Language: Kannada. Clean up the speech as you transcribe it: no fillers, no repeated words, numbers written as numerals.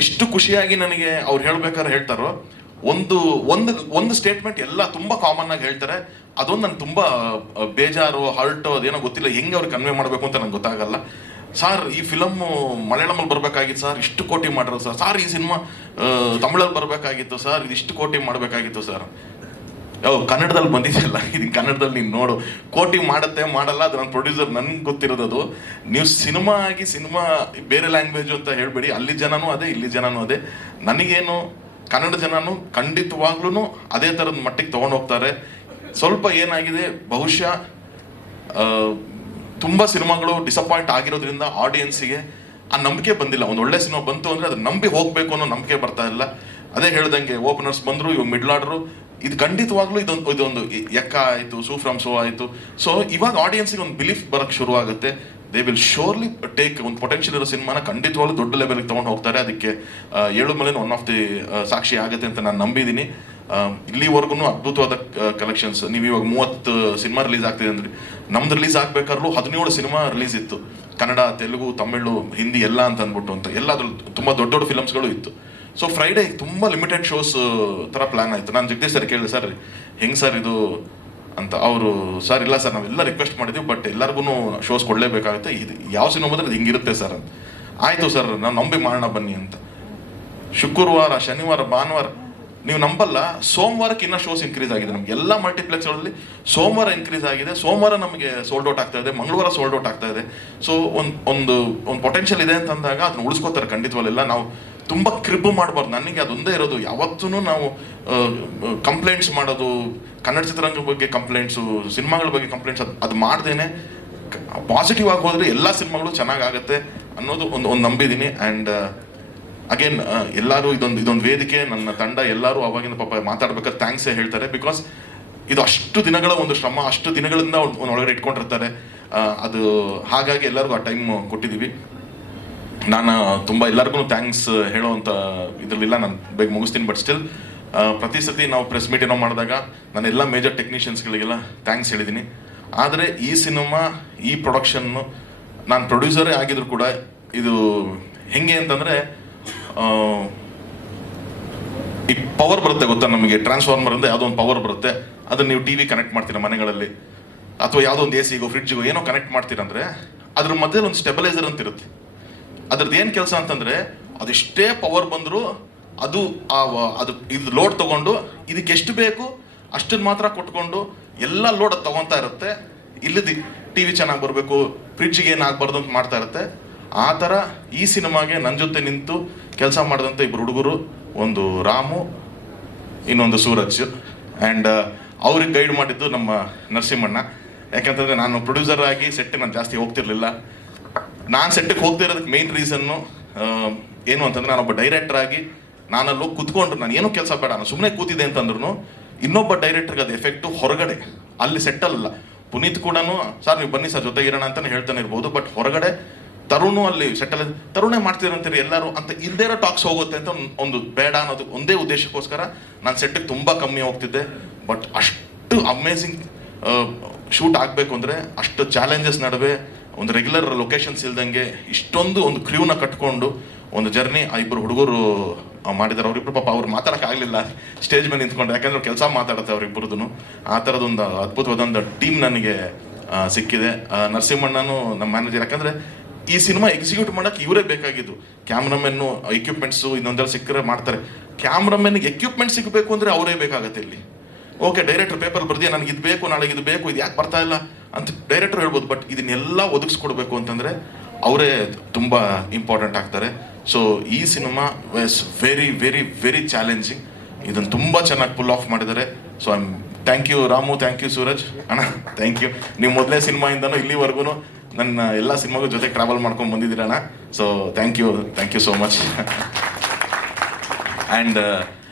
ಎಷ್ಟು ಖುಷಿಯಾಗಿ ನನಗೆ ಅವ್ರು ಹೇಳ್ಬೇಕಾದ್ರೆ ಹೇಳ್ತಾರೋ, ಒಂದು ಒಂದು ಒಂದು ಸ್ಟೇಟ್ಮೆಂಟ್ ಎಲ್ಲ ತುಂಬಾ ಕಾಮನ್ ಆಗಿ ಹೇಳ್ತಾರೆ. ಅದೊಂದು ನನ್ಗೆ ತುಂಬಾ ಬೇಜಾರು, ಹರ್ಟು, ಅದೇನೋ ಗೊತ್ತಿಲ್ಲ, ಹೆಂಗೆ ಅವ್ರಿಗೆ ಕನ್ವೆ ಮಾಡಬೇಕು ಅಂತ ನಂಗೆ ಗೊತ್ತಾಗಲ್ಲ. ಸರ್ ಈ ಫಿಲಮ್ ಮಲಯಾಳಮಲ್ಲಿ ಬರ್ಬೇಕಾಗಿತ್ತು ಸರ್, ಇಷ್ಟು ಕೋಟಿ ಮಾಡಿರೋ ಸರ್. ಸರ್ ಈ ಸಿನಿಮಾ ತಮಿಳಲ್ಲಿ ಬರ್ಬೇಕಾಗಿತ್ತು ಸರ್, ಇದಿಷ್ಟು ಕೋಟಿ ಮಾಡಬೇಕಾಗಿತ್ತು ಸರ್. ಕನ್ನಡದಲ್ಲಿ ಬಂದಿದೆಯಲ್ಲ, ಇದು ಕನ್ನಡದಲ್ಲಿ ನೀನು ನೋಡು, ಕೋಟಿ ಮಾಡುತ್ತೆ ಮಾಡಲ್ಲ ಅದು ನನ್ನ ಪ್ರೊಡ್ಯೂಸರ್, ನನ್ಗೆ ಗೊತ್ತಿರೋದು. ನೀವು ಸಿನಿಮಾ ಆಗಿ ಸಿನಿಮಾ ಬೇರೆ ಲ್ಯಾಂಗ್ವೇಜು ಅಂತ ಹೇಳ್ಬೇಡಿ, ಅಲ್ಲಿ ಜನನೂ ಅದೇ ಇಲ್ಲಿ ಜನನೂ ಅದೇ. ನನಗೇನು ಕನ್ನಡ ಜನನು ಖಂಡಿತವಾಗ್ಲೂ ಅದೇ ಥರದ ಮಟ್ಟಿಗೆ ತೊಗೊಂಡು ಹೋಗ್ತಾರೆ. ಸ್ವಲ್ಪ ಏನಾಗಿದೆ, ಬಹುಶಃ ತುಂಬ ಸಿನಿಮಾಗಳು ಡಿಸಪಾಯಿಂಟ್ ಆಗಿರೋದ್ರಿಂದ ಆಡಿಯನ್ಸಿಗೆ ಆ ನಂಬಿಕೆ ಬಂದಿಲ್ಲ. ಒಂದು ಒಳ್ಳೆ ಸಿನಿಮಾ ಬಂತು ಅಂದರೆ ಅದು ನಂಬಿ ಹೋಗಬೇಕು ಅನ್ನೋ ನಂಬಿಕೆ ಬರ್ತಾ ಇಲ್ಲ. ಅದೇ ಹೇಳ್ದಂಗೆ ಓಪನರ್ಸ್ ಬಂದರು, ಇವಾಗ ಮಿಡ್ಲ್ ಆರ್ಡ್ರು, ಇದು ಖಂಡಿತವಾಗ್ಲೂ ಇದೊಂದು ಎಕ್ಕ ಆಯಿತು, ಸೂ ಫ್ರಮ್ ಸೋ ಆಯಿತು. ಸೊ ಇವಾಗ ಆಡಿಯನ್ಸಿಗೆ ಒಂದು ಬಿಲೀಫ್ ಬರೋಕ್ಕೆ ಶುರು ಆಗುತ್ತೆ. ದೇ ವಿಲ್ ಶೋರ್ಲಿ ಟೇಕ್ ಒಂದು ಪೊಟೆನ್ಷಿಯಲ್ ಇರೋ ಸಿನಿಮಾನ ಖಂಡಿತವಾಗ್ಲೂ ದೊಡ್ಡ ಲೆವೆಲ್ಗೆ ತೊಗೊಂಡು ಹೋಗ್ತಾರೆ. ಅದಕ್ಕೆ ಏಳುಮಲೆನೂ ಒನ್ ಆಫ್ ದಿ ಸಾಕ್ಷಿ ಆಗುತ್ತೆ ಅಂತ ನಾನು ನಂಬಿದ್ದೀನಿ. ಇಲ್ಲಿವರೆಗೂ ಅದ್ಭುತವಾದ ಕಲೆಕ್ಷನ್ಸ್. ನೀವು ಇವಾಗ 30 ಸಿನಿಮಾ ರಿಲೀಸ್ ಆಗ್ತಿದೆ ಅಂದ್ರೆ, ನಮ್ದು ರಿಲೀಸ್ ಆಗ್ಬೇಕಾದ್ರೂ 17 ಸಿನಿಮಾ ರಿಲೀಸ್ ಇತ್ತು, ಕನ್ನಡ, ತೆಲುಗು, ತಮಿಳು, ಹಿಂದಿ ಎಲ್ಲ ಅಂತ ಅಂದ್ಬಿಟ್ಟು ಅಂತ. ಎಲ್ಲ ಅದ್ರಲ್ಲಿ ತುಂಬ ದೊಡ್ಡ ದೊಡ್ಡ ಫಿಲಮ್ಸ್ಗಳು ಇತ್ತು. ಸೊ ಫ್ರೈಡೇ ತುಂಬ ಲಿಮಿಟೆಡ್ ಶೋಸ್ ಥರ ಪ್ಲ್ಯಾನ್ ಆಯಿತು. ನಾನು ಜಗದೀಶ್ ಸರ್ ಕೇಳಿದೆ, ಸರ್ ಹೆಂಗೆ ಸರ್ ಇದು ಅಂತ. ಅವರು ಸರ್ ಇಲ್ಲ ಸರ್, ನಾವೆಲ್ಲ ರಿಕ್ವೆಸ್ಟ್ ಮಾಡಿದ್ದೀವಿ, ಬಟ್ ಎಲ್ಲರಿಗೂ ಶೋಸ್ ಕೊಡಲೇಬೇಕಾಗುತ್ತೆ, ಇದು ಯಾವ ಸಿನಿಮಾ ಬಂದರೆ ಅದು ಹಿಂಗಿರುತ್ತೆ ಸರ್ ಅಂತ. ಆಯಿತು ಸರ್, ನಾವು ನಂಬಿ ಮಾಡೋಣ ಬನ್ನಿ ಅಂತ. ಶುಕ್ರವಾರ, ಶನಿವಾರ, ಭಾನುವಾರ, ನೀವು ನಂಬಲ್ಲ, ಸೋಮವಾರಕ್ಕೆ ಇನ್ನೂ ಶೋಸ್ ಇನ್ಕ್ರೀಸ್ ಆಗಿದೆ. ನಮ್ಗೆ ಎಲ್ಲ ಮಲ್ಟಿಪ್ಲೆಕ್ಸ್ಗಳಲ್ಲಿ ಸೋಮವಾರ ಇನ್ಕ್ರೀಸ್ ಆಗಿದೆ. ಸೋಮವಾರ ನಮಗೆ ಸೋಲ್ಡ್ ಔಟ್ ಆಗ್ತಾ ಇದೆ, ಮಂಗಳವಾರ ಸೋಲ್ಡ್ ಔಟ್ ಆಗ್ತಾ ಇದೆ. ಸೊ ಒಂದು ಪೊಟೆನ್ಷಿಯಲ್ ಇದೆ ಅಂತಂದಾಗ ಅದನ್ನ ಉಳಿಸ್ಕೋತಾರೆ ಖಂಡಿತವಲ್ಲ. ನಾವು ತುಂಬ ಕ್ರಿಬ್ ಮಾಡಬಾರ್ದು. ನನಗೆ ಅದೊಂದೇ ಇರೋದು, ಯಾವತ್ತೂ ನಾವು ಕಂಪ್ಲೇಂಟ್ಸ್ ಮಾಡೋದು, ಕನ್ನಡ ಚಿತ್ರರಂಗದ ಬಗ್ಗೆ ಕಂಪ್ಲೇಂಟ್ಸು, ಸಿನಿಮಾಗಳ ಬಗ್ಗೆ ಕಂಪ್ಲೇಂಟ್ಸ್ ಅದು ಮಾಡ್ದೇನೆ ಪಾಸಿಟಿವ್ ಆಗಿ ಹೋದರೆ ಎಲ್ಲ ಸಿನಿಮಾಗಳು ಚೆನ್ನಾಗಾಗತ್ತೆ ಅನ್ನೋದು ಒಂದು ನಂಬಿದ್ದೀನಿ. ಆ್ಯಂಡ್ ಅಗೇನ್ ಎಲ್ಲರೂ ಇದೊಂದು ವೇದಿಕೆ, ನನ್ನ ತಂಡ ಎಲ್ಲರೂ ಅವಾಗಿಂದ ಪಾಪ ಮಾತಾಡ್ಬೇಕಾದ್ರೆ ಥ್ಯಾಂಕ್ಸೇ ಹೇಳ್ತಾರೆ. ಬಿಕಾಸ್ ಇದು ಅಷ್ಟು ದಿನಗಳ ಒಂದು ಶ್ರಮ, ಅಷ್ಟು ದಿನಗಳಿಂದ ಒಳಗಡೆ ಇಟ್ಕೊಂಡಿರ್ತಾರೆ. ಅದು ಹಾಗಾಗಿ ಎಲ್ಲರಿಗೂ ಆ ಟೈಮ್ ಕೊಟ್ಟಿದ್ದೀವಿ. ನಾನು ತುಂಬ ಎಲ್ಲರಿಗೂ ಥ್ಯಾಂಕ್ಸ್ ಹೇಳೋವಂಥ ಇದರಲ್ಲಿಲ್ಲ, ನಾನು ಬೇಗ ಮುಗಿಸ್ತೀನಿ. ಬಟ್ ಸ್ಟಿಲ್ ಪ್ರತಿ ಸತಿ ನಾವು ಪ್ರೆಸ್ ಮೀಟ್ ಏನೋ ಮಾಡಿದಾಗ ನಾನು ಎಲ್ಲ ಮೇಜರ್ ಟೆಕ್ನಿಷಿಯನ್ಸ್ಗಳಿಗೆಲ್ಲ ಥ್ಯಾಂಕ್ಸ್ ಹೇಳಿದ್ದೀನಿ. ಆದರೆ ಈ ಸಿನಿಮಾ, ಈ ಪ್ರೊಡಕ್ಷನ್ನು, ನಾನು ಪ್ರೊಡ್ಯೂಸರೇ ಆಗಿದ್ರು ಕೂಡ ಇದು ಹೆಂಗೆ ಅಂತಂದರೆ, ಈ ಪವರ್ ಬರುತ್ತೆ ಗೊತ್ತಾ ನಮಗೆ, ಟ್ರಾನ್ಸ್ಫಾರ್ಮರ್ ಅಂದರೆ ಯಾವುದೋ ಒಂದು ಪವರ್ ಬರುತ್ತೆ, ಅದನ್ನು ನೀವು ಟಿ ವಿ ಕನೆಕ್ಟ್ ಮಾಡ್ತೀರಾ ಮನೆಗಳಲ್ಲಿ, ಅಥವಾ ಯಾವುದೋ ಒಂದು ಎ ಸಿಗೋ ಫ್ರಿಡ್ಜ್ಗೋ ಏನೋ ಕನೆಕ್ಟ್ ಮಾಡ್ತೀರಂದರೆ ಅದ್ರ ಮಧ್ಯದಲ್ಲಿ ಒಂದು ಸ್ಟೆಬಲೈಸರ್ ಅಂತ ಇರುತ್ತೆ. ಅದ್ರದ್ದು ಏನು ಕೆಲಸ ಅಂತಂದರೆ, ಅದೆಷ್ಟೇ ಪವರ್ ಬಂದರೂ ಅದು ಇದು ಲೋಡ್ ತೊಗೊಂಡು ಇದಕ್ಕೆ ಎಷ್ಟು ಬೇಕು ಅಷ್ಟನ್ನು ಮಾತ್ರ ಕೊಟ್ಕೊಂಡು ಎಲ್ಲ ಲೋಡ್ ಅದು ತೊಗೊತಾ ಇರುತ್ತೆ. ಇಲ್ಲದಿ ಟಿ ವಿ ಚೆನ್ನಾಗಿ ಬರಬೇಕು, ಫ್ರಿಡ್ಜಿಗೆ ಏನಾಗಬಾರ್ದು ಅಂತ ಮಾಡ್ತಾ ಇರುತ್ತೆ. ಆ ಥರ ಈ ಸಿನಿಮಾಗೆ ನನ್ನ ಜೊತೆ ನಿಂತು ಕೆಲಸ ಮಾಡಿದಂಥ ಇಬ್ಬರು ಹುಡುಗರು, ಒಂದು ರಾಮು, ಇನ್ನೊಂದು ಸೂರಜ್. ಆ್ಯಂಡ್ ಅವ್ರಿಗೆ ಗೈಡ್ ಮಾಡಿದ್ದು ನಮ್ಮ ನರಸಿಂಹಣ್ಣ. ಯಾಕಂತಂದರೆ ನಾನು ಪ್ರೊಡ್ಯೂಸರ್ ಆಗಿ ಸೆಟ್ಟಿಗೆ ನಾನು ಜಾಸ್ತಿ ಹೋಗ್ತಿರ್ಲಿಲ್ಲ. ನಾನು ಸೆಟ್ಟಿಗೆ ಹೋಗ್ತಿರೋದಕ್ಕೆ ಮೇನ್ ರೀಸನ್ನು ಏನು ಅಂತಂದರೆ, ನಾನೊಬ್ಬ ಡೈರೆಕ್ಟರ್ ಆಗಿ ನಾನಲ್ಲೂ ಕೂತ್ಕೊಂಡು, ನಾನು ಏನೂ ಕೆಲಸ ಬೇಡ, ನಾನು ಸುಮ್ಮನೆ ಕೂತಿದ್ದೆ ಅಂತಂದ್ರೂ ಇನ್ನೊಬ್ಬ ಡೈರೆಕ್ಟರ್ಗೆ ಅದು ಎಫೆಕ್ಟು ಹೊರಗಡೆ, ಅಲ್ಲಿ ಸೆಟ್ಟಲ್ಲ. ಪುನೀತ್ ಕೂಡ ಸರ್ ನೀವು ಬನ್ನಿ ಸರ್ ಜೊತೆಗಿರೋಣ ಅಂತಲೇ ಹೇಳ್ತಾನೆ ಇರ್ಬೋದು, ಬಟ್ ಹೊರಗಡೆ ತರುಣು ಅಲ್ಲಿ ಸೆಟ್ಟಲ್ಲಿ ತರುಣೇ ಮಾಡ್ತಿರಂತೀರಿ ಎಲ್ಲರೂ ಅಂತ ಇಲ್ದೇ ಇರೋ ಟಾಕ್ಸ್ ಹೋಗುತ್ತೆ ಅಂತ ಒಂದು ಬೇಡ ಅನ್ನೋದು ಒಂದೇ ಉದ್ದೇಶಕ್ಕೋಸ್ಕರ ನಾನು ಸೆಟ್ಟಿಗೆ ತುಂಬ ಕಮ್ಮಿ ಹೋಗ್ತಿದ್ದೆ. ಬಟ್ ಅಷ್ಟು ಅಮೇಝಿಂಗ್ ಶೂಟ್ ಆಗಬೇಕು ಅಂದರೆ, ಅಷ್ಟು ಚಾಲೆಂಜಸ್ ನಡುವೆ ಒಂದು ರೆಗ್ಯುಲರ್ ಲೊಕೇಶನ್ಸ್ ಇಲ್ದಂಗೆ ಇಷ್ಟೊಂದು ಒಂದು ಕ್ರ್ಯೂನ ಕಟ್ಕೊಂಡು ಒಂದು ಜರ್ನಿ ಆ ಇಬ್ಬರು ಹುಡುಗರು ಮಾಡಿದ್ದಾರೆ. ಅವರಿಬ್ಬರು ಪಾಪ ಅವ್ರು ಮಾತಾಡೋಕ್ಕಾಗಲಿಲ್ಲ ಸ್ಟೇಜ್ ಮೇಲೆ ನಿಂತ್ಕೊಂಡು, ಯಾಕಂದ್ರೆ ಅವ್ರು ಕೆಲಸ ಮಾತಾಡುತ್ತೆ ಅವರಿಬ್ಬರದ್ದು. ಆ ಥರದೊಂದು ಅದ್ಭುತವಾದಂಥ ಟೀಮ್ ನನಗೆ ಸಿಕ್ಕಿದೆ. ನರಸಿಂಹಣ್ಣನು ನಮ್ಮ ಮ್ಯಾನೇಜರ್. ಯಾಕಂದರೆ ಈ ಸಿನಿಮಾ ಎಕ್ಸಿಕ್ಯೂಟ್ ಮಾಡೋಕ್ಕೆ ಇವರೇ ಬೇಕಾಗಿದ್ದು. ಕ್ಯಾಮ್ರಾಮೆನ್ನು, ಎಕ್ವಿಪ್ಮೆಂಟ್ಸು ಇನ್ನೊಂದೆಲ್ಲ ಸಿಕ್ಕರೆ ಮಾಡ್ತಾರೆ. ಕ್ಯಾಮ್ರಾಮೆನ್ಗೆ ಎಕ್ವಿಪ್ಮೆಂಟ್ ಸಿಗಬೇಕು ಅಂದರೆ ಅವರೇ ಬೇಕಾಗತ್ತೆ ಇಲ್ಲಿ. ಓಕೆ, ಡೈರೆಕ್ಟರ್ ಪೇಪರ್ ಬರ್ದಿಯಾ, ನನಗೆ ಇದು ಬೇಕು, ನಾಳೆಗೆ ಇದು ಬೇಕು, ಇದು ಯಾಕೆ ಬರ್ತಾ ಇಲ್ಲ ಅಂತ ಡೈರೆಕ್ಟರ್ ಹೇಳ್ಬೋದು. ಬಟ್ ಇದನ್ನೆಲ್ಲ ಒದಗಿಸ್ಕೊಡ್ಬೇಕು ಅಂತಂದರೆ ಅವರೇ ತುಂಬ ಇಂಪಾರ್ಟೆಂಟ್ ಆಗ್ತಾರೆ. ಸೊ ಈ cinema was very very very challenging. ಇದನ್ನು ತುಂಬ ಚೆನ್ನಾಗಿ ಪುಲ್ ಆಫ್ ಮಾಡಿದ್ದಾರೆ. So thank you Ramu, thank you Suraj ಅಣ್ಣ, ಥ್ಯಾಂಕ್ ಯು. ನೀವು ಮೊದಲನೇ ಸಿನಿಮಾಯಿಂದನೂ ಇಲ್ಲಿವರೆಗೂ ನನ್ನ ಎಲ್ಲ ಸಿನಿಮಾಗೂ ಜೊತೆ ಟ್ರಾವೆಲ್ ಮಾಡ್ಕೊಂಡು ಬಂದಿದ್ದೀರಣ್ಣ. So thank you so much. And